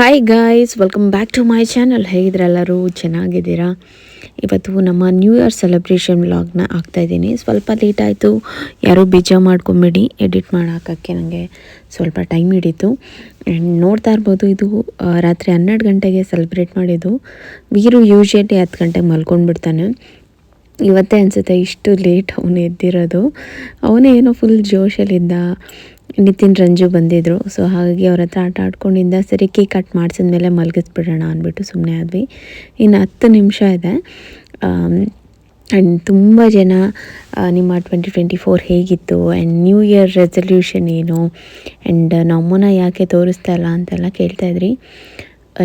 Hi guys welcome back to my channel ಹೇಗಿದ್ರೆಲ್ಲರೂ ಚೆನ್ನಾಗಿದ್ದೀರಾ? ಇವತ್ತು ನಮ್ಮ ನ್ಯೂ ಇಯರ್ ಸೆಲೆಬ್ರೇಷನ್ ವ್ಲಾಗ್ನ ಹಾಕ್ತಾಯಿದ್ದೀನಿ ಸ್ವಲ್ಪ ಲೇಟ್ ಆಯಿತು. ಯಾರೂ ಬೀಜ ಮಾಡ್ಕೊಂಬಿಡಿ ಎಡಿಟ್ ಮಾಡೋಕ್ಕೆ ನನಗೆ ಸ್ವಲ್ಪ ಟೈಮ್ ಹಿಡಿತು. ಆ್ಯಂಡ್ ನೋಡ್ತಾ ಇರ್ಬೋದು, ಇದು ರಾತ್ರಿ ಹನ್ನೆರಡು ಗಂಟೆಗೆ ಸೆಲೆಬ್ರೇಟ್ ಮಾಡಿದ್ದು. ವೀರು ಯೂಶ್ವಲಿ ಹತ್ತು ಗಂಟೆಗೆ ಮಲ್ಕೊಂಡ್ಬಿಡ್ತಾನೆ. ಇವತ್ತೇ ಅನಿಸುತ್ತೆ, ಇಷ್ಟು ಲೇಟ್ ಅವನು ಎದ್ದಿರೋದು. ಅವನೇ ಏನೋ ಫುಲ್ ಜೋಶಲ್ಲಿದ್ದ. ನಿತಿನ್ ರಂಜು ಬಂದಿದ್ದರು ಸೊ ಹಾಗಾಗಿ ಅವ್ರ ಹತ್ರ ಆಟ ಆಡ್ಕೊಂಡಿದ್ದ ಸರಿ ಕೇಕ್ ಕಟ್ ಮಾಡಿಸಿದ್ಮೇಲೆ ಮಲಗಿಸ್ಬಿಡೋಣ ಅಂದ್ಬಿಟ್ಟು ಸುಮ್ಮನೆ ಆದ್ವಿ. ಇನ್ನು ಹತ್ತು ನಿಮಿಷ ಇದೆ. ಆ್ಯಂಡ್ ತುಂಬ ಜನ ನಿಮ್ಮ ಟ್ವೆಂಟಿ ಟ್ವೆಂಟಿ ಫೋರ್ ಹೇಗಿತ್ತು? ಆ್ಯಂಡ್ ನ್ಯೂ ಇಯರ್ ರೆಸಲ್ಯೂಷನ್ ಏನು? ಆ್ಯಂಡ್ ನಮ್ಮನ್ನ ಯಾಕೆ ತೋರಿಸ್ತಾ ಇಲ್ಲ ಅಂತೆಲ್ಲ ಕೇಳ್ತಾಯಿದ್ರಿ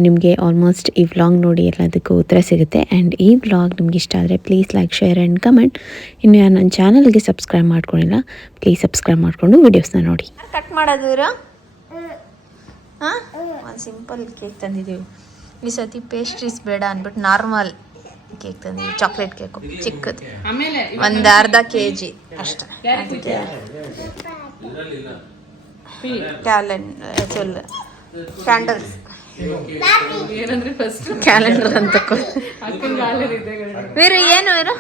ನಿಮಗೆ ಆಲ್ಮೋಸ್ಟ್ ಈ ವ್ಲಾಗ್ ನೋಡಿ ಎಲ್ಲದಕ್ಕೂ ಉತ್ತರ ಸಿಗುತ್ತೆ. ಆ್ಯಂಡ್ ಈ ವ್ಲಾಗ್ ನಿಮ್ಗೆ ಇಷ್ಟ ಆದರೆ please like share and comment ಇನ್ನು ಯಾರು ನನ್ನ ಚಾನಲ್ಗೆ ಸಬ್ಸ್ಕ್ರೈಬ್ ಮಾಡ್ಕೊಂಡಿಲ್ಲ ಪ್ಲೀಸ್ ಸಬ್ಸ್ಕ್ರೈಬ್ ಮಾಡಿಕೊಂಡು ವೀಡಿಯೋಸ್ನ ನೋಡಿ. ಕಟ್ ಮಾಡೋದು ಇವರು? ಹಾಂ? ಒಂದು ಸಿಂಪಲ್ ಕೇಕ್ ತಂದಿದ್ದೀವಿ. ಈ ಸತಿ ಪೇಸ್ಟ್ರೀಸ್ ಬೇಡ ಅಂದ್ಬಿಟ್ಟು ನಾರ್ಮಲ್ ಕೇಕ್ ತಂದಿದ್ದೀವಿ. ಚಾಕ್ಲೇಟ್ ಕೇಕು ಚಿಕ್ಕದು. ಒಂದು ಅರ್ಧ ಕೆ ಜಿ ಅಷ್ಟೇ ಅದಕ್ಕೆ ಕ್ಯಾಲೆಂಡ್ ಕ್ಯಾಂಡಲ್ಸ್ ಏನಂದ್ರೆ ಫಸ್ಟ್ ಕ್ಯಾಲೆಂಡರ್ ಅಂತ ವೀರು ಏನು ವೀರು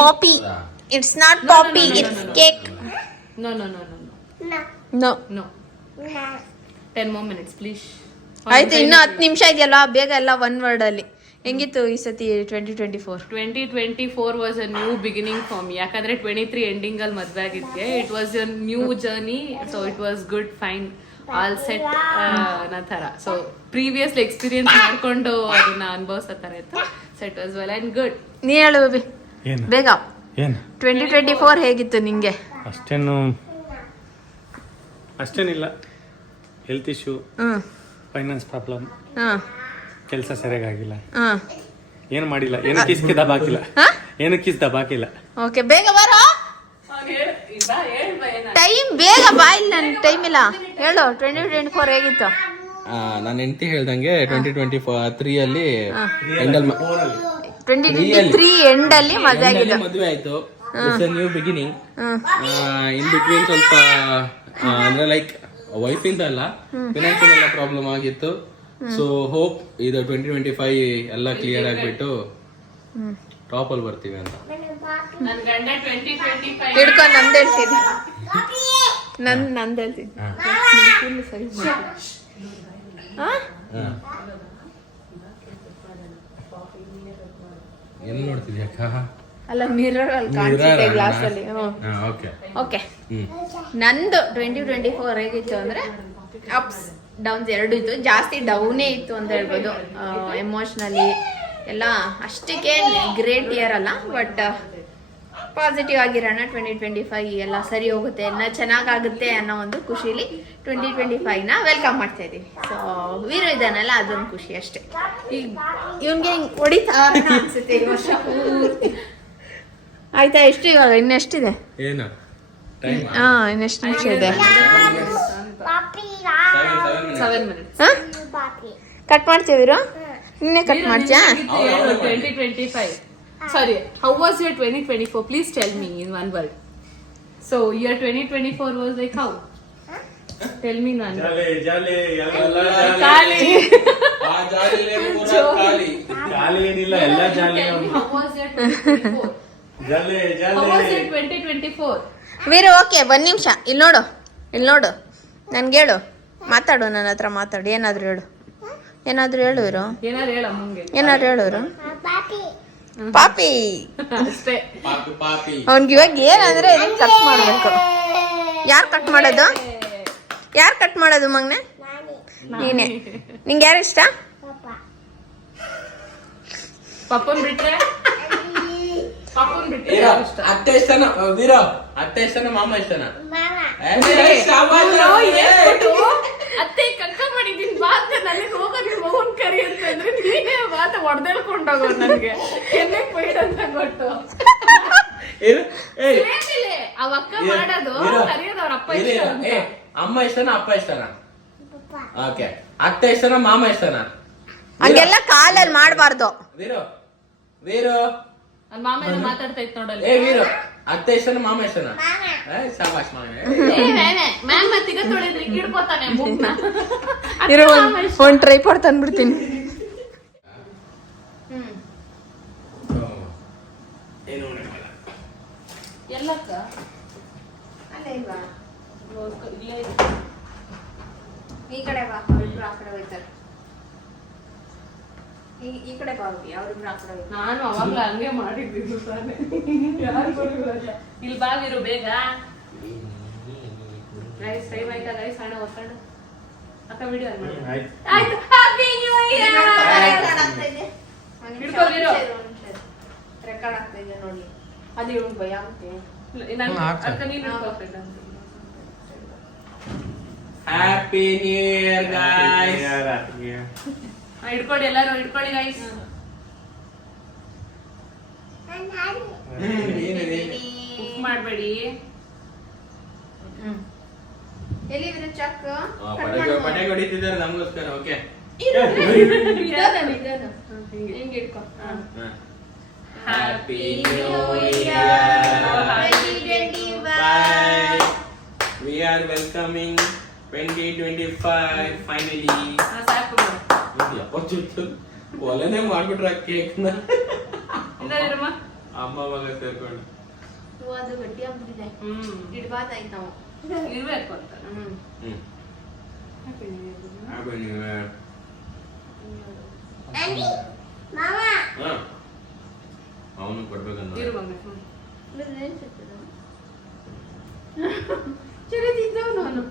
ಪಾಪಿ. ಇಟ್ಸ್ ನಾಟ್ ಪಾಪಿ it's cake no no no no no no ten more minutes please ಆಯ್ತು ಇನ್ನು ಹತ್ತು ನಿಮಿಷ ಇದೆಯಲ್ಲ ಬೇಗ ಎಲ್ಲ ಒನ್ ವರ್ಡ್ ಅಲ್ಲಿ. ಹೆಂಗಿತ್ತು ಈ ಸತಿ twenty twenty four twenty twenty four was a new beginning for me ಯಾಕಂದ್ರೆ ಟ್ವೆಂಟಿ ತ್ರೀ ಎಂಡಿಂಗ್ ಅಲ್ಲಿ ಮದ್ವೆ ಆಗಿದ್ದೆ it was a new journey so it was good fine all set ಅನ್ನೋ ಥರ. ಸೊ ಪ್ರೀವಿಯಸ್ಲಿ ಎಕ್ಸ್ಪೀರಿಯನ್ಸ್ ಮಾಡ್ಕೊಂಡು ಅದನ್ನ ಅನುಭವಿಸೋ ಥರ ಇತ್ತು. So it was well and good ನೀ ಹೇಳು ಬೇಬಿ ಬೇಗ. ಏನು? ಟ್ವೆಂಟಿ ಟ್ವೆಂಟಿ ಫೋರ್ ಹೇಗಿತ್ತು ನಿಂಗೆ? ಅಷ್ಟೇನು ಅಷ್ಟೇನಿಲ್ಲ. Health issue hmm finance problem ಹಾಂ. ಕೆಲಸ ಸರಿಯಾಗಿಲ್ಲ ಹಾಂ. ಏನು ಮಾಡಿಲ್ಲ ಏನು ಕಿಸ್ಗೆ ದಬಾಕಿಲ್ಲ ಏನು ಕಿಸ್ ದಬಾಕಿಲ್ಲ ಓಕೆ ಬೇಗ ಬರೋ? ಟೈಮ್ ಬೇಗ ಬಾ ಇಲ್ಲ ನನ್ನ ಟೈಮ್ ಇಲ್ಲ. ಹೇಳು ಟ್ವೆಂಟಿ ಟ್ವೆಂಟಿ ಫೋರ್ ಹೇಗಿತ್ತು ನಾನು ಹೆಂಡತಿ ಹೇಳ್ದಂಗೆ ಟ್ವೆಂಟಿ ಟ್ವೆಂಟಿ ತ್ರೀ ಅಲ್ಲಿ ಎಂಡಲ್ ಟ್ವೆಂಟಿ ಟ್ವೆಂಟಿ ತ್ರೀ ಎಂಡ್ ಅಲ್ಲಿ. ಮದುವೆ ಆಗಿದ್ದು ಮದುವೆ ಆಯ್ತು. It's new beginning in between ಸ್ವಲ್ಪ ಅಂದ್ರೆ ಲೈಕ್ ವೈಫ್ ಇಂದ ಅಲ್ಲ ಫಿನಾನ್ಷಿಯಲ್ ಎಲ್ಲ ಪ್ರಾಬ್ಲಮ್ ಆಗಿತ್ತು. ಸೊ ಹೋಪ್ ಇದು ಟ್ವೆಂಟಿ ಟ್ವೆಂಟಿ ಫೈವ್ ಎಲ್ಲ ಕ್ಲಿಯರ್ ಆಗಿಬಿಟ್ಟು ಟಾಪ್ ಅಲ್ಲಿ ಬರ್ತೀವಿ ಅಂತ. ಹಿಡ್ಕೊ ನಂದು ಹೇಳ್ತೀನಿ ನನ್ ನಂದು ಹೇಳ್ತೀನಿ ಹಾ. ಎಲ್ಲಿ ನೋಡ್ತಿದ್ಯಾ ಅಲ್ಲ ಮಿರರ್ ಅಲ್ಲಿ ಕಾಣಿಸುತ್ತೆ ಗ್ಲಾಸ್ ಅಲ್ಲಿ? ಓಕೆ ಓಕೆ ನಂದು ಟ್ವೆಂಟಿ ಟ್ವೆಂಟಿ ಫೋರ್ ಹೇಗಿತ್ತು ಅಂದ್ರೆ ಅಪ್ಸ್ ಡೌನ್ಸ್ ಎರಡು ಇತ್ತು. ಜಾಸ್ತಿ ಡೌನೇ ಇತ್ತು ಅಂತ ಹೇಳ್ಬೋದು. ಎಮೋಷ್ನಲಿ ಎಲ್ಲ ಅಷ್ಟಕ್ಕೆ ಗ್ರೇಟ್ ಇಯರ್ ಅಲ್ಲ ಬಟ್ ಪಾಸಿಟಿವ್ ಆಗಿರೋಣ. ಟ್ವೆಂಟಿ ಟ್ವೆಂಟಿ ಫೈವ್ ಎಲ್ಲ ಸರಿ ಹೋಗುತ್ತೆ ಎಲ್ಲ ಚೆನ್ನಾಗಾಗುತ್ತೆ ಅನ್ನೋ ಒಂದು ಖುಷಿಲಿ ಟ್ವೆಂಟಿ ಟ್ವೆಂಟಿ ಫೈವ್ನ ವೆಲ್ಕಮ್ ಮಾಡ್ತಾ ಇದೀವಿ. ಸೊ ವೀರು ಇದ್ದಾನಲ್ಲ, ಅದೊಂದು ಖುಷಿ ಅಷ್ಟೇ. ಈಗ ಇವನ್ಗೆ ಹೊಡಿತಾ ಅನ್ಸುತ್ತೆ ಈ ವರ್ಷ ಆಯ್ತಾ, ಎಷ್ಟು ಇವಾಗ? ಇನ್ನೆಷ್ಟಿದೆ? ಏನು? ಹಾ ನೆಕ್ಸ್ಟ್ ನಿಮಿಷ ಇದೆ? ಕಟ್ ಮಾಡ್ತೀವಿರು ನಿನ್ನೆ ಕಟ್ ಮಾಡ್ತೀಯಾ? Twenty twenty five sorry how. Was your twenty twenty four please tell me in one word so year twenty twenty four was like how? Tell me ಖಾಲಿ. ಜಾಲಿ. ಏನಿಲ್ಲ ಎಲ್ಲ jolly how was your twenty twenty four Veeru okay ಒಂದು ನಿಮಿಷ. ಇಲ್ಲಿ ನೋಡು ಇಲ್ಲಿ ನೋಡು. ನನ್ಗೆ ಹೇಳು. ಮಾತಾಡು ನನ್ನ ಹತ್ರ ಮಾತಾಡು. ಏನಾದ್ರು ಹೇಳು. ಏನಾದ್ರು ಹೇಳು ಇವರು ಏನಾರು ಹೇಳ ಮುಂಗೆ ಏನಾದ್ರು ಹೇಳು ಇವರು ಪಾಪಿ. ಅಷ್ಟೇ. ಪಾಪಿ ಪಾಪಿ. ಅವ್ನ್ಗೆ ಇವಾಗ ಏನಂದ್ರೆ ಇದನ್ನ ಕಟ್ ಮಾಡ್ಬೇಕು. ಯಾರು ಕಟ್ ಮಾಡೋದು? ಯಾರು ಕಟ್ ಮಾಡೋದು ಮಗ್ನೆ? ನೀನೆ. ನಿಂಗೆ ಯಾರು ಇಷ್ಟ? ಪಪ್ಪನ್ ಬಿಟ್ರೆ ಪಪ್ಪನ್ ಬಿಟ್ರೆ ಯಾರು ಇಷ್ಟ ಅತ್ತೆ ಇಷ್ಟನ? ವೀರ. ಅತ್ತೆ ಇಷ್ಟನ ಮಾಮ ಇಷ್ಟನ? ಅತ್ತೆ ಕಕ್ಕ ಮಾಡಿದೀನಿ ಬಾ ಅಂತ ನನಗೆ ಹೋಗೋ ನಿಮ್ಮ ಮಗನ್ ಕರಿ ಅಂತ ಅಂದ್ರೆ ನೀನೇ ಮಾತ ಹೊಡೆದೇಳ್ಕೊಂಡೋಗೋ ನನಗೆ. ಎಣ್ಣೆ ಪೈಡ್ ಅಂತ ಕೊಟ್ಟು ಏನಿಲ್ಲ, ಅವ ಅಕ್ಕ ಮಾಡೋದು ಕರಿಯೋದು ಅವ್ರ ಅಪ್ಪ ಇಷ್ಟ ಅಮ್ಮ ಇಷ್ಟನ ಅಪ್ಪ ಇಷ್ಟನ? ಓಕೆ. ಅತ್ತೆ ಇಷ್ಟನ ಮಾಮ ಇಷ್ಟನ? ಹಂಗೆಲ್ಲ ಕಾಲಲ್ಲಿ ಮಾಡಬಾರ್ದು. ವೀರು ವೀರು. ನನ್ನ ಮಾಮ ಏನೋ ಮಾತಾಡ್ತಾ ಇತ್ತು ನೋಡಲ್ಲಿ. ಏ ವೀರು ಅತ್ತೆ ಇಷ್ಟನ ಮಾಮ ಇಷ್ಟನ ಶಾಬಾಷ್ ಮಾಮ ಮ್ಯಾಮ್ ಮತ್ತೀಗ ತೊಳೆದ್ರಿ ಕಿಡ್ಕೋತಾನೆ ಬುಕ್ನ ಇರೋ ಒಂದು ಟ್ರೈ ಪಾಡ್ ತಂದ್ಬಿಡ್ತೀನಿ. ಏನು ಎಲ್ಲಕ್ಕ? ಅಲ್ಲೇ ಇಲ್ವಾ? ಇಲ್ಲೇ ಇದೆ. ಈ ಕಡೆ ಬಾ ಇಬ್ರು ಆ ಕಡೆ ಹೋಯ್ತಾರೆ. ಈ ಈ ಕಡೆ ಬಾವಿ ಅವ್ರಿಬ್ರು ಆ ಕಡೆ ನಾನು ಅವಾಗ್ಲೂ ಹಂಗೆ ಮಾಡಿದ್ದು ತಾನೆ. ಇಲ್ಲಿ ಬಾಗಿರು ಬೇಗ. ಗೈಸ್ ಟೈಮ್ ಆಯ್ತಾ ಗೈಸ್ ಹಣ ಒತ್ತಡ ಅಕ್ಕ ವಿಡಿಯೋ ಆಯ್ತು. ಹ್ಯಾಪಿ ನ್ಯೂ ಇಯರ್ ರೆಕಾರ್ಡ್ ಆಗ್ತಾ ಇದೆ. ಹಿಡ್ಕೊಂಡಿರು. ರೆಕಾರ್ಡ್ ಆಗ್ತಾ ಇದೆ ನೋಡಿ. ಅದು ಇವ್ನು ಭಯ ಆಗುತ್ತೆ ನಾನು. ಅಕ್ಕ ನೀನು ಹಿಡ್ಕೊಬೇಕು ಅಂತ. ಹ್ಯಾಪಿ ನ್ಯೂ ಇಯರ್ ಗಾಯ್ಸ್ ಹಿಡ್ಕೊಳ್ಳಿ ಎಲ್ಲರೂ ಹಿಡ್ಕೊಳ್ಳಿ ಗೈಸ್ ಕುಕ್ ಮಾಡಬೇಡಿ. ಎಲ್ಲಿ ಇವ್ರ ಚಕ್? ಪಟಾಕಿ ಹೊಡಿತಿದ್ದಾರೆ ನಮಗೋಸ್ಕರ ಓಕೆ ಹಿಂಗೆ ಇಟ್ಕೊ. Happy new Bye. We are welcoming twenty twenty five finally ಸಾಕು ಬಿಡು. ಒಲೆನೆ ಮಾಡ್ಬಿಟ್ರ ಕೇಕ್ನ. ಇರಮ್ಮ ಅಮ್ಮ ಮಗ ಸೇರ್ಕೊಂಡು. ಅದು ಗಟ್ಟಿ ಆಗ್ಬಿಟ್ಟಿದೆ. ಹ್ಮ್. ಇಡ್ಬಾರ್ದಾಯ್ತು ನಾವು. ಇರ್ಬೇಕು ಅಂತ. ಹ್ಮ್. ಹ್ಯಾಪಿ ನ್ಯೂ ಇಯರ್ ಅವನು ಕೊಡ್ಬೇಕಂತ. ಚಲೋ ತಿಂದವ್ ನಾನು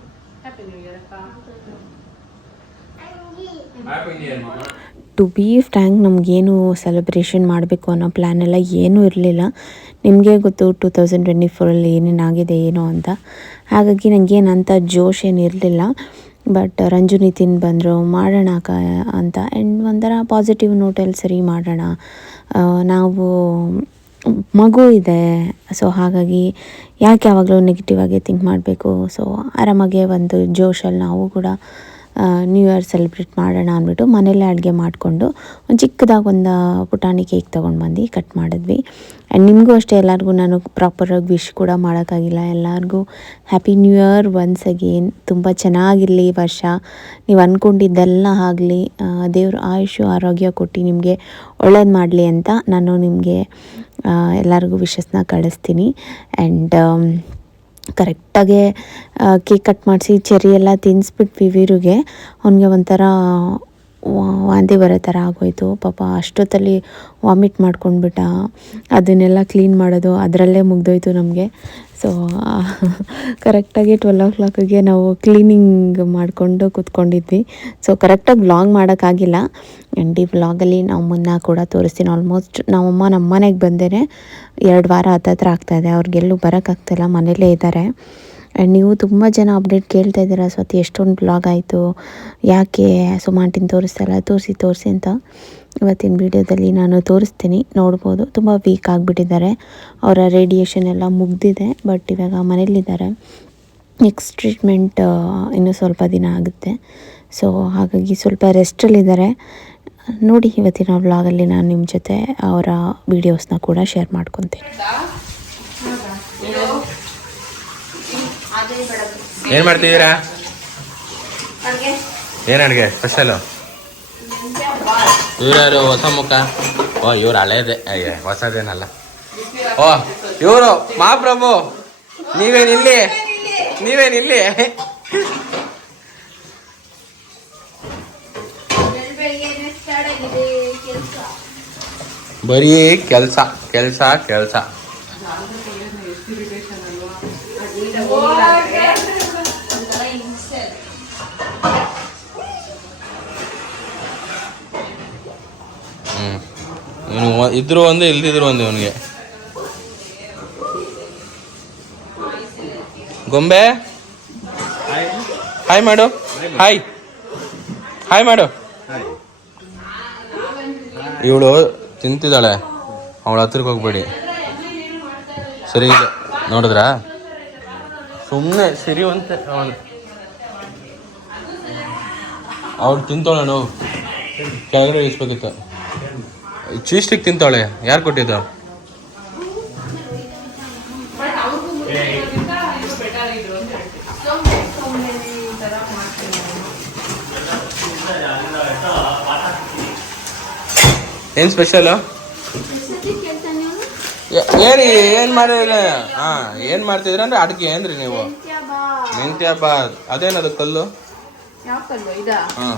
ಹ್ಯಾಪಿ ನ್ಯೂ ಇಯರ್ ಅಕ್ಕ ಹ್ಯಾಪಿ ನ್ಯೂ ಇಯರ್ ಮಾಮ ಟು ಬಿ ಫ್ರ್ಯಾಂಕ್ ನಮಗೇನು ಸೆಲೆಬ್ರೇಷನ್ ಮಾಡಬೇಕು ಅನ್ನೋ ಪ್ಲ್ಯಾನ್ ಎಲ್ಲ ಏನೂ ಇರಲಿಲ್ಲ. ನಿಮಗೆ ಗೊತ್ತು ಟೂ ತೌಸಂಡ್ ಟ್ವೆಂಟಿ ಫೋರಲ್ಲಿ ಏನೇನಾಗಿದೆ ಏನೋ ಅಂತ. ಹಾಗಾಗಿ ನನಗೇನಂತ ಜೋಶ್ ಏನು ಇರಲಿಲ್ಲ. ಬಟ್ ರಂಜು ನಿತಿನ್ ಬಂದರು, ಮಾಡೋಣ ಕ ಅಂತ. ಆ್ಯಂಡ್ ಒಂಥರ ಪಾಸಿಟಿವ್ ನೋಟಲ್ಲಿ ಸರಿ ಮಾಡೋಣ. ನಾವು ಮಗು ಇದೆ. ಸೊ ಹಾಗಾಗಿ ಯಾಕೆ ಯಾವಾಗಲೂ ನೆಗೆಟಿವ್ ಆಗಿ ಥಿಂಕ್ ಮಾಡಬೇಕು. ಸೊ ಆರಾಮಾಗೆ ಒಂದು ಜೋಶಲ್ಲಿ ನಾವು ಕೂಡ ನ್ಯೂ ಇಯರ್ ಸೆಲೆಬ್ರೇಟ್ ಮಾಡೋಣ ಅಂದ್ಬಿಟ್ಟು ಮನೇಲೇ ಅಡುಗೆ ಮಾಡಿಕೊಂಡು ಒಂದು ಚಿಕ್ಕದಾಗಿ ಒಂದು ಪುಟಾಣಿ ಕೇಕ್ ತೊಗೊಂಡು ಬಂದು ಕಟ್ ಮಾಡಿದ್ವಿ. ಆ್ಯಂಡ್ ನಿಮಗೂ ಅಷ್ಟೇ, ಎಲ್ಲರಿಗೂ ನಾನು ಪ್ರಾಪರಾಗಿ ವಿಶ್ ಕೂಡ ಮಾಡೋಕ್ಕಾಗಿಲ್ಲ. ಎಲ್ಲರಿಗೂ happy new year once again ತುಂಬ ಚೆನ್ನಾಗಿರಲಿ ಈ ವರ್ಷ. ನೀವು ಅಂದ್ಕೊಂಡಿದ್ದೆಲ್ಲ ಆಗಲಿ ದೇವರು ಆಯುಷು ಆರೋಗ್ಯ ಕೊಟ್ಟು ನಿಮಗೆ ಒಳ್ಳೇದು ಮಾಡಲಿ ಅಂತ ನಾನು ನಿಮಗೆ ಎಲ್ಲರಿಗೂ ವಿಶಸ್ನ ಕಳಿಸ್ತೀನಿ. ಆ್ಯಂಡ್ ಕರೆಕ್ಟಾಗೆ ಕೇಕ್ ಕಟ್ ಮಾಡಿಸಿ ಚೆರಿ ಎಲ್ಲ ತಿನ್ನಿಸ್ಬಿಟ್ವಿ ವೀರುಗೆ ಅವನಿಗೆ ಒಂಥರ ವಾಂತಿ ಬರೋ ಥರ ಆಗೋಯ್ತು. ಪಾಪ ಅಷ್ಟೊತ್ತಲ್ಲಿ ವಾಮಿಟ್ ಮಾಡ್ಕೊಂಡ್ಬಿಟ್ಟ. ಅದನ್ನೆಲ್ಲ ಕ್ಲೀನ್ ಮಾಡೋದು ಅದರಲ್ಲೇ ಮುಗ್ದೋಯ್ತು ನಮಗೆ. ಸೊ ಕರೆಕ್ಟಾಗಿ ಟ್ವೆಲ್ ಓ ಕ್ಲಾಕಿಗೆ ನಾವು ಕ್ಲೀನಿಂಗ್ ಮಾಡಿಕೊಂಡು ಕೂತ್ಕೊಂಡಿದ್ವಿ. ಸೊ ಕರೆಕ್ಟಾಗಿ ವ್ಲಾಗ್ ಮಾಡೋಕ್ಕಾಗಿಲ್ಲ. ಆ್ಯಂಡ್ ಈ ವ್ಲಾಗಲ್ಲಿ ನಮ್ಮನ್ನ ಕೂಡ ತೋರಿಸ್ತೀನಿ. ಆಲ್ಮೋಸ್ಟ್ ನಮ್ಮಮ್ಮ ನಮ್ಮ ಮನೆಗೆ ಬಂದೇ ಎರಡು ವಾರ ಹತ್ತತ್ರ ಆಗ್ತಾಯಿದೆ ಅವ್ರಿಗೆಲ್ಲೂ ಬರೋಕ್ಕಾಗ್ತಾಯಿಲ್ಲ ಮನೇಲೇ ಇದ್ದಾರೆ. ಆ್ಯಂಡ್ ನೀವು ತುಂಬ ಜನ ಅಪ್ಡೇಟ್ ಕೇಳ್ತಾ ಇದ್ದೀರಾ, ಸ್ವತಿ, ಎಷ್ಟೊಂದು ಬ್ಲಾಗ್ ಆಯಿತು? ಯಾಕೆ ಸುಮಾಂಟಿನ ತೋರಿಸ್ತಲ್ಲ ತೋರಿಸಿ ತೋರಿಸಿ ಅಂತ. ಇವತ್ತಿನ ವಿಡಿಯೋದಲ್ಲಿ ನಾನು ತೋರಿಸ್ತೀನಿ. ನೋಡ್ಬೋದು. ತುಂಬ ವೀಕ್ ಆಗಿಬಿಟ್ಟಿದ್ದಾರೆ. ಅವರ ರೇಡಿಯೇಷನ್ ಎಲ್ಲ ಮುಗ್ದಿದೆ ಬಟ್ ಇವಾಗ ಮನೇಲಿದ್ದಾರೆ. ನೆಕ್ಸ್ಟ್ ಟ್ರೀಟ್ಮೆಂಟ್ ಇನ್ನೂ ಸ್ವಲ್ಪ ದಿನ ಆಗುತ್ತೆ. ಸೊ ಹಾಗಾಗಿ ಸ್ವಲ್ಪ ರೆಸ್ಟಲ್ಲಿದ್ದಾರೆ ನೋಡಿ, ಇವತ್ತಿನ ವ್ಲಾಗಲ್ಲಿ ನಾನು ನಿಮ್ಮ ಜೊತೆ ಅವರ ವೀಡಿಯೋಸ್ನ ಕೂಡ ಶೇರ್ ಮಾಡ್ಕೊತೀನಿ. ಏನ್ ಮಾಡ್ತಿದ್ದೀರಾ? ಏನ್ ಅಡ್ಗೆ? ಸ್ಪೆಷಲ್ ಇವ್ರ್ಯಾರು ಹೊಸ ಮುಖ. ಓ ಇವ್ರು ಹಳೇದೆ. ಅಯ್ಯ ಹೊಸದೇನಲ್ಲ. ಓ ಇವರು ಮಹಾಪ್ರಭು ನೀವೇನಿಲ್ಲಿ ನೀವೇನಿಲ್ಲಿ ಬರೀ ಕೆಲಸ ಕೆಲಸ ಕೆಲಸ. ಕೆಲಸ ಹ್ಮ್. ಇವನು ಇದ್ರು ಒಂದು, ಇಲ್ದಿದ್ರು ಒಂದು ಇವನಿಗೆ ಗೊಂಬೆ? ಹಾಯ್ ಮಾಡು. ಹಾಯ್ ಹಾಯ್ ಮಾಡು. ಇವಳು ತಿಂತಿದ್ದಾಳೆ. ಅವಳ ಹತ್ರಕ್ಕೆ ಹೋಗ್ಬೇಡಿ. ಸರಿ ನೋಡಿದ್ರಾ? ಸುಮ್ಮನೆ ಸಿರಿವಂತೆ ಅವನು. ಅವಳು ತಿಂತಾಳೆ ನೋವು. ಕೆಳಗಡೆ ಇಸ್ಬೇಕಿತ್ತು ಚೀಸ್ಟಿಕ್ ತಿಂತಾಳೆ. ಯಾರು ಕೊಟ್ಟಿದ್ದ? ಏನು ಸ್ಪೆಷಲ್ ಏನ್ ಏನು ಮಾಡಿದ್ರೆ? ಹಾ ಏನು ಮಾಡ್ತಿದ್ರ ಅಂದ್ರೆ ಅಡಿಕೆ ಏನ್ರಿ ನೀವು? ಮೆಂತ್ಯ ಬಾತ್ ಅದೇನದು ಕಲ್ಲು? ಯಾವ ಕಲ್ಲು? ಇದಾ? ಹಾ.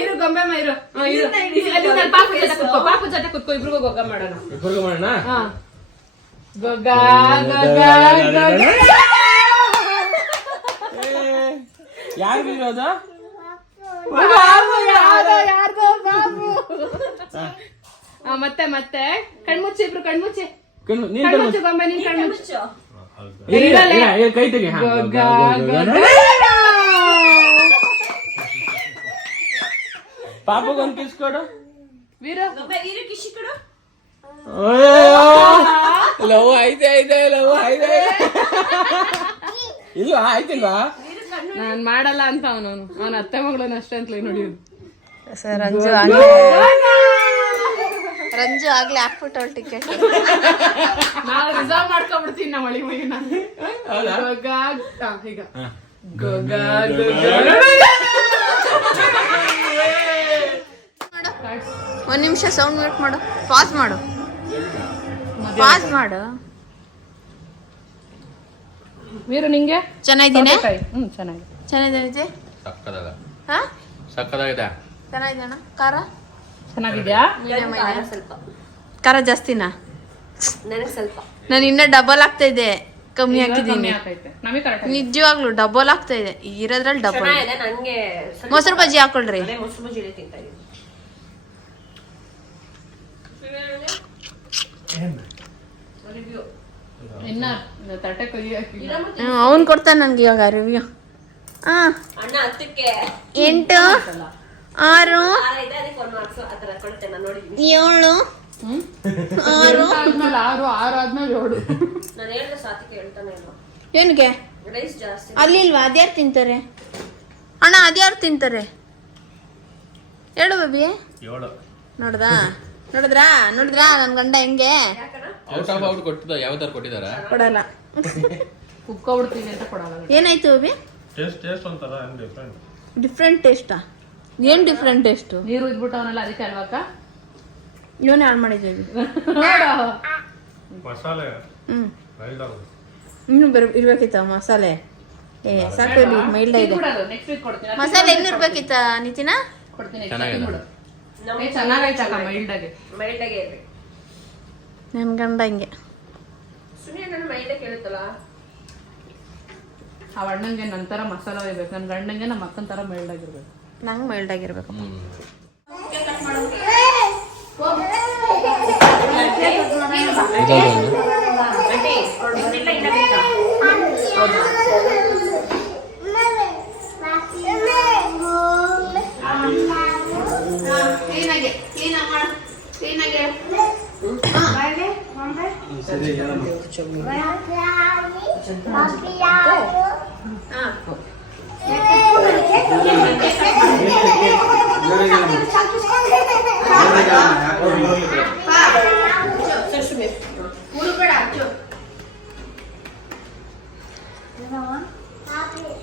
ಇರು ಗೊಂಬೆಮ್ಮ ಇರು. ಆ, ಇರು. ಅಲ್ಲಿ ನಾನು ಪಾಪು ಜೊತೆ ಕುತ್ಕೋ ಪಾಪು ಜೊತೆ ಕುತ್ಕೋ ಇಬ್ರಿಗೂ ಗೊಗ್ಗ ಮಾಡೋಣ. ಇಬ್ಬರಿಗೂ ಮಾಡೋಣ? ಹಾ. ಗೊಗ್ಗ ಗೊಗ್ಗ ಗೊಗ್ಗ ಯಾರು ಇರೋದು ಬಾಬು ಯಾರ್ದೋ ಯಾರ್ದೋ ಬಾಬು ಆ, ಮತ್ತೆ ಮತ್ತೆ. ಕಣ್ಮುಚ್ಚಿ ಇಬ್ರು ಕಣ್ಮುಚ್ಚಿ. ಕಣ್ಮುಚ್ಚು ಗೊಂಬೆ ನೀನ್ ಕಣ್ಮುಚ್ಚು. ಕೈ ತೆಗಿ ಹಾ, ಗೊಗ್ಗ ಗೊಗ್ಗ, ಗೊಗ್ಗ ಗೊಗ್ಗ. ಪಾಪಗೊಂದು ಕಿಸ್ ಕೊಡು. ವೀರು? ಲವ್ ಐತೆ ಐತೆ ಲವ್ ಐತೆ. ಇಲ್ಲ ಆಯ್ತಿಲ್ವಾ? ನಾನ್ ಮಾಡಲ್ಲ ಅಂತ ಅವನು ಅವನ. ಅತ್ತೆ ಮಗಳನ್ನ ಅಷ್ಟೇ ಅಂತಲೇ ನೋಡಿ ಸರ್ ರಂಜು ಆಗ್ಲೇ. ರಂಜು ಆಗ್ಲೇ ಹಾಕ್ಬಿಟ್ಟವಳು ಟಿಕೆಟ್ ನಾವು ರಿಸರ್ವ್ ಮಾಡ್ಕೊಂಡ್ಬಿಡ್ತೀನಿ ನಮ್ಮ ಗೊಗ್ಗ ಆ, ಈಗ. ಒಂದ್ ನಿಮಿಷ ಸೌಂಡ್ ಮ್ಯೂಟ್ ಮಾಡು. ಪಾಸ್ ಮಾಡು. ಪಾಸ್ ಮಾಡು. ವೀರು ನಿಂಗೆ? ಚೆನ್ನಾಗಿದ್ದೀನಿ? ಹ್ಞೂ ಹ್ಮ್ ಚೆನ್ನಾಗಿ ಚೆನ್ನಾಗಿದೆ ಸಕ್ಕದಾಗ ಹಾ? ಸಕ್ಕದಾಗಿದೆ. ಚೆನ್ನಾಗಿದೆಯಣ್ಣ ಖಾರ? ಚೆನ್ನಾಗಿದ್ಯಾ? ಸ್ವಲ್ಪ. ಖಾರ ಜಾಸ್ತಿನಾ? ನನಗೆ ಸ್ವಲ್ಪ. ನಾನು ಇನ್ನ ಡಬಲ್ ಆಗ್ತಾ ಇದೆ. ಕಮ್ಮಿ ಹಾಕಿದ್ದೀನಿ. ನಿಜವಾಗ್ಲು ಡಬಲ್ ಆಗ್ತಾ ಇದೆ. ಇರೋದ್ರಲ್ಲಿ ಡಬಲ್ ಮೊಸರು ಬಜ್ಜಿ ಹಾಕೊಳ್ರಿ. ಮೊಸರು ಬಜ್ಜಿ ತಟ್ಟೆ ಕೊಯ್ಯಿ ಹಾಕಿ ಅವನ್ ಕೊಡ್ತಾನೆ ನನ್ಗೆ ಇವಾಗ ರಿವ್ಯೂ ಆ. ಎಂಟು ಆರು ಏಳು ಆರು. ಆದ್ಮೇಲೆ ಆರು ಆರು ಆದ್ಮೇಲೆ ಏಳು. ಏನ್ಗೆ? ಅಲ್ಲಿ ಇಲ್ವಾ ಅದ್ಯಾರು ತಿಂತಾರೆ? ಅಣ್ಣ ಅದ್ಯಾರು ತಿಂತಾರೆ? ಹೇಳು ಬೇಬಿ ನೋಡ್ದಾ? ನೋಡಿದ್ರಾ? ನೋಡಿದ್ರಾ ನನ್ ಗಂಡ ಹೆಂಗೆ? ಔಟ್ ಆಫ್ ಔಟ್ ಕೊಟ್ಟಿದ್ದ ಯಾವ ತರ ಕೊಟ್ಟಿದಾರ? ಕೊಡಲ್ಲ. ಕುಕ್ಕೋಬಿಡ್ತೀನಿ ಅಂತ ಕೊಡಲ್ಲ. ಏನಾಯ್ತು ಅಭಿ? ಟೇಸ್ಟ್ ಟೇಸ್ಟ್ ಒಂಥರ ಡಿಫ್ರೆಂಟ್ ಡಿಫ್ರೆಂಟ್ ಟೇಸ್ಟಾ ಏನ್ ಡಿಫ್ರೆಂಟ್ ಟೇಸ್ಟು ನೀರು ಇದ್ಬಿಟ್ಟವನಲ್ಲ ಅದಕ್ಕೆ ಅಲ್ವಾಕ ಇವನೇ ಹಾಳು ಮಾಡಿದ್ದೀವಿ ನೋಡು. ಮಸಾಲೆ. ಹ್ಮ್. ಇನ್ನು ಬರ್ ಇರ್ಬೇಕಿತ್ತ ಮಸಾಲೆ? ಏ ಸಾಕು ಮೈಲ್ಡ್ ಇದೆ ನೆಕ್ಸ್ಟ್ ವೀಕ್ ಕೊಡ್ತೀನಿ. ಮಸಾಲೆ ಇನ್ನು ಇರ್ಬೇಕಿತ್ತ ನಿತಿನ? ಕೊಡ್ತೀನಿ ಏ, ಚೆನ್ನಾಗೈತಕ್ಕ ಮೈಲ್ಡ್ ಆಗಿ ನನ್ ಗಂಡ ಹಿಂಗೆ ಆ ಅಣ್ಣಂಗೆ ನನ್ನ ತರ ಮಸಾಲ ಒಯ್ಬೇಕು ನನ್ನ ಗಂಡಂಗೆ ನಮ್ಮ ಅಕ್ಕನ ತರ ಮೈಲ್ಡ್ ಆಗಿರ್ಬೇಕು ನಂಗೆ ಮೈಲ್ಡ್ ಆಗಿರ್ಬೇಕು ಕ್ಲೀನಾಗಿ ಕ್ಲೀನಾಗಿ ಮಾಡು ಕ್ಲೀನಾಗಿ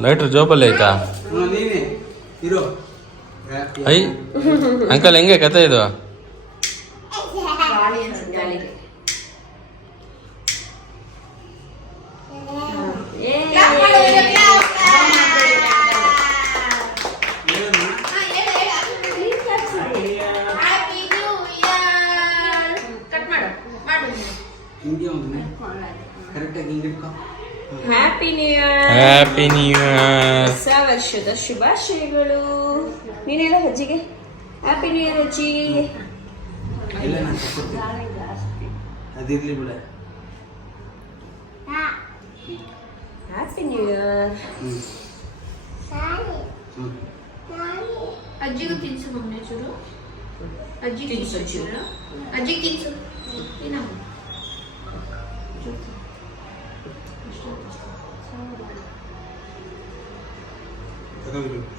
ಲೈಟ್ರ್ ಜೋಬಲ್ಲಿ ಆಯ್ತಾ? ಐ ಅಂಕಲ್ ಹೆಂಗೆ ಕತೆ ಇದು ಕಟ್ ಮಾಡು ಮಾಡು ಹಿಂಗೆ ಒಮ್ಮೆ ಕರೆಕ್ಟಾಗಿ ಹಿಂಗೆ ಇಟ್ಕೊ. Happy new year happy new year ಹೊಸ ವರ್ಷದ ಶುಭಾಶಯಗಳು. ನೀನೆಲ್ಲ ಅಜ್ಜಿಗೆ? ಹ್ಯಾಪಿ ನ್ಯೂ ಇಯರ್ ಅಜ್ಜಿ. ಇಲ್ಲ ನಾನು. ಅದಿರ್ಲಿ ಬಿಡ. ಹ್ಯಾಪಿ ನ್ಯೂ ಇಯರ್ ಹ್ಮ್. ಹ್ಮ್. ಅಜ್ಜಿಗೂ ತಿನ್ಸು ಮಮ್ಮಿ ಚೂರು. ಅಜ್ಜಿ ತಿನ್ಸು ಚೂರು. ಅಜ್ಜಿ ತಿನ್ಸು. ತಿನ್ನಮ್ಮ.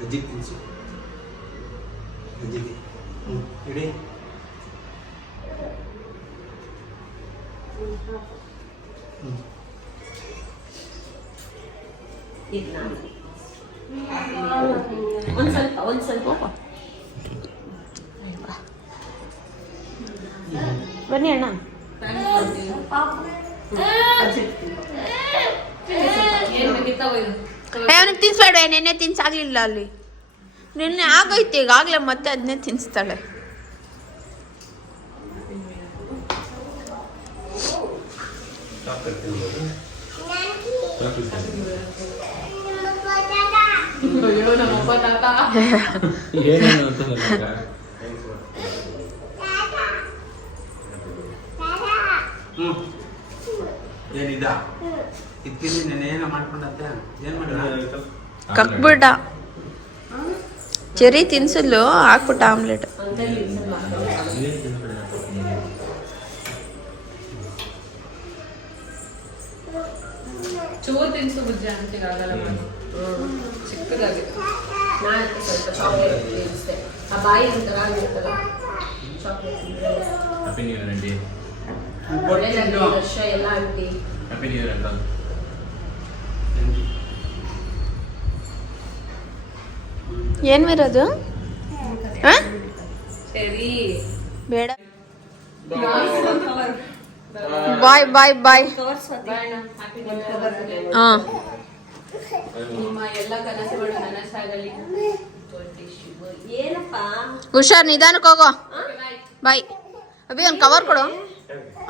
ಅಜ್ಜಿಗೆ ತಿನ್ಸು ಅಜ್ಜಿಗೆ ಹ್ಞೂ ಇಡಿ ಒಂದ್ ಸ್ವಲ್ಪ ಒಂದ್ ಸ್ವಲ್ಪ ಬನ್ನಿ ಅಣ್ಣ ಅವನಿಗೆ ತಿನ್ಸ್ಬೇಡ. ನೆನ್ನೆ ತಿನ್ಸಾಗ್ಲಿಲ್ಲ ಅಲ್ಲಿ. ನಿನ್ನೆ ಆಗೈತೆ ಈಗಾಗಲೇ ಮತ್ತೆ ಅದನ್ನೇ ತಿನ್ಸ್ತಾಳೆ. ಏನಿದ? ಇತ್ತಿಂದ ನೆನೆ ಏನೋ ಮಾಡ್ಕೊಂಡತ್ತೆ ಏನ್ ಮಾಡಿದ ಕಕ್ಬಿಡ ಚೆರಿ ತಿನ್ಸಲು ಹಾಕ್ಬಿಟ್ಟ ಆಮ್ಲೆಟ್ ಚೂರು ತಿನ್ಸು ಬುಜ್ಜಿ ಅಂತಿಗೆ ಆಗಲ್ಲ ಚಿಕ್ಕದಾಗಿ ಸ್ವಲ್ಪ ಚಾಕ್ಲೇಟ್ ತಿನ್ನಿಸ್ದೆ ಆ ಬಾಯಿ ಒಂಥರ ಆಗಿರ್ತಲ್ಲ ಚಾಕ್ಲೇಟ್ ಹ್ಯಾಪಿ ನ್ಯೂ ಇಯರ್ ಅಂಡಿ ಒಳ್ಳೆದಾಗಿ ಈ ವರ್ಷ ಎಲ್ಲ ಆಂಟಿ ಹ್ಯಾಪಿ ನ್ಯೂ ಇಯರ್ ಅಂತ ಏನು ಇರೋದು ಬೇಡ. ಬಾಯ್ ಬಾಯ್ ಬಾಯ್. ಹಾಂ. ಹುಷಾರ್, ನಿಧಾನಕ್ಕೆ ಹೋಗೋ. ಬಾಯ್. ಅಭಿ ಒಂದು ಕವರ್ ಕೊಡು.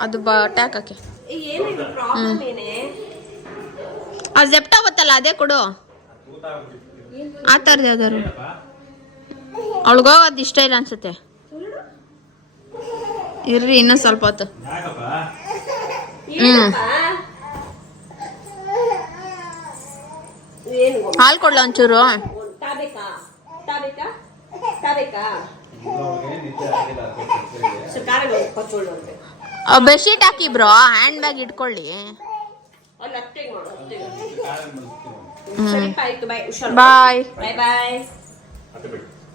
ಅದು ಬ ಹಾಕಿ. ಹ್ಮ್. ಅದು ಜೆಪ್ಟಾ ಬತ್ತಲ್ಲ, ಅದೇ ಕೊಡು. ಆ ಥರದ ಯಾವ್ದಾರು ಅವಳಿಗೋಗೋದು ಇಷ್ಟ ಇಲ್ಲ ಅನ್ಸುತ್ತೆ. ಇರ್ರಿ ಇನ್ನೂ ಸ್ವಲ್ಪ ಹೊತ್ತು. ಹ್ಞೂ ಹಾಲು ಕೊಡ್ಲ ಒಂಚೂರು? ಬೆಡ್ಶೀಟ್ ಹಾಕಿ ಬ್ರೋ, ಹ್ಯಾಂಡ್ ಬ್ಯಾಗ್ ಇಟ್ಕೊಳ್ಳಿ. Bye bye bye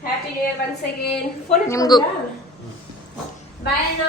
happy new year once again phone ನಿಮ್ಗೂ. ಬಾಯ್ ಅಣ್ಣ